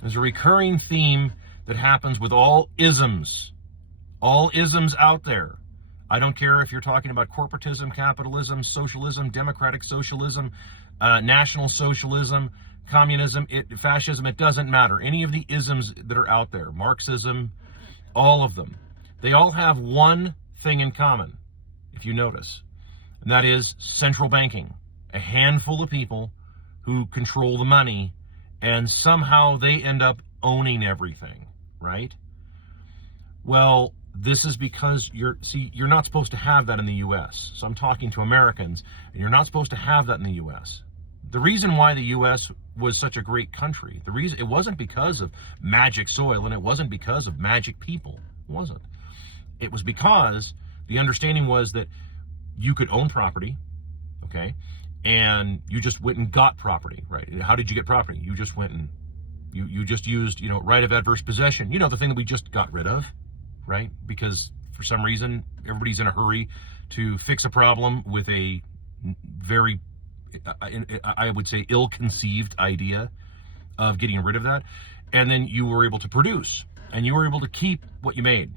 There's a recurring theme that happens with all isms out there. I don't care if you're talking about corporatism, capitalism, socialism, democratic socialism, national socialism, communism, fascism, it doesn't matter. Any of the isms that are out there, Marxism, all of them, they all have one thing in common, if you notice, and that is central banking. A handful of people who control the money, and somehow they end up owning everything, right? Well, this is because you're not supposed to have that in the U.S. So I'm talking to Americans, and you're not supposed to have that in the U.S. The reason why the U.S. was such a great country, the reason, it wasn't because of magic soil, and it wasn't because of magic people. It wasn't. It was because the understanding was that you could own property, okay, and you just went and got property, right? How did you get property? You just went and you just used, right of adverse possession. The thing that we just got rid of, right? Because for some reason, everybody's in a hurry to fix a problem with a very, I would say, ill-conceived idea of getting rid of that. And then you were able to produce, and you were able to keep what you made.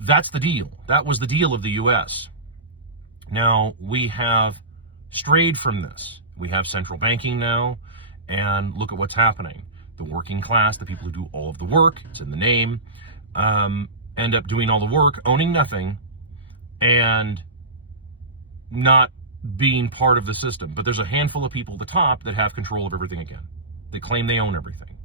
That's the deal. That was the deal of the U.S. Now, we have strayed from this. We have central banking now, and look at what's happening. The working class, the people who do all of the work, it's in the name, end up doing all the work, owning nothing, and not being part of the system. But there's a handful of people at the top that have control of everything again. They claim they own everything.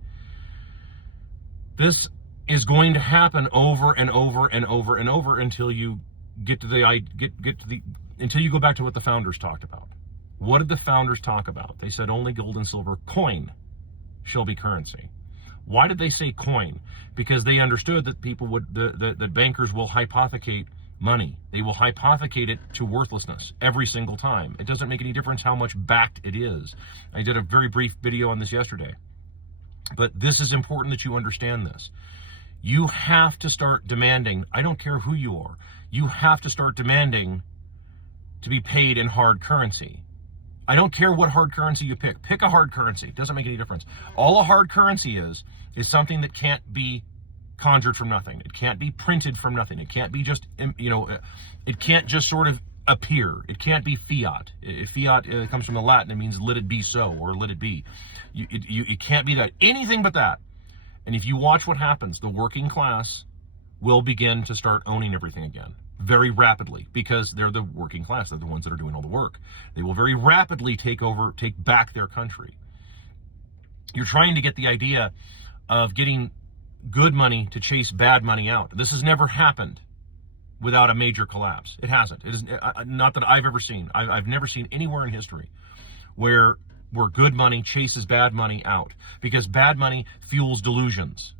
This is going to happen over and over and over and over until you get to until you go back to what the founders talked about. What did the founders talk about? They said only gold and silver coin shall be currency. Why did they say coin? Because they understood that people would, the bankers will hypothecate money. They will hypothecate it to worthlessness every single time. It doesn't make any difference how much backed it is. I did a very brief video on this yesterday. But this is important that you understand this. You have to start demanding, I don't care who you are, you have to start demanding to be paid in hard currency. I don't care what hard currency you pick. Pick a hard currency. It doesn't make any difference. All a hard currency is something that can't be conjured from nothing. It can't be printed from nothing. It can't be just, it can't just sort of appear. It can't be fiat. Fiat comes from the Latin. It means let it be so, or let it be. It can't be that. Anything but that. And if you watch what happens, the working class will begin to start owning everything again very rapidly, because they're the working class. They're the ones that are doing all the work. They will very rapidly take back their country. You're trying to get the idea of getting good money to chase bad money out. This has never happened without a major collapse. It hasn't. It is not that I've ever seen. I've never seen anywhere in history where good money chases bad money out, because bad money fuels delusions.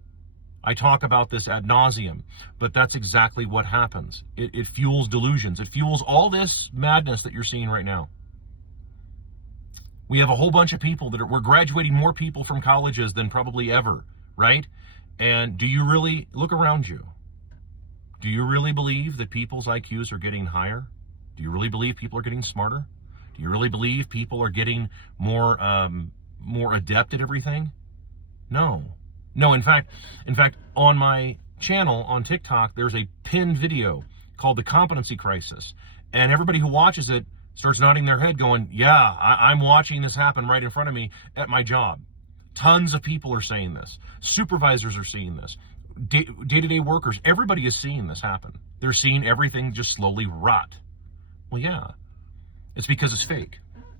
I talk about this ad nauseum, but that's exactly what happens. It fuels delusions. It fuels all this madness that you're seeing right now. We have a whole bunch of people we're graduating more people from colleges than probably ever, right? And do you really look around you? Do you really believe that people's IQs are getting higher? Do you really believe people are getting smarter? Do you really believe people are getting more adept at everything? No. No, in fact, on my channel on TikTok, there's a pinned video called The Competency Crisis. And everybody who watches it starts nodding their head going, yeah, I'm watching this happen right in front of me at my job. Tons of people are saying this. Supervisors are seeing this. Day-to-day workers, everybody is seeing this happen. They're seeing everything just slowly rot. Well, yeah, it's because it's fake.